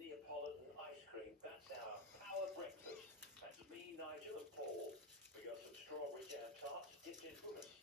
Neapolitan ice cream. That's our power breakfast. That's me, Nigel and Paul. We got some strawberry jam tarts dipped in hummus.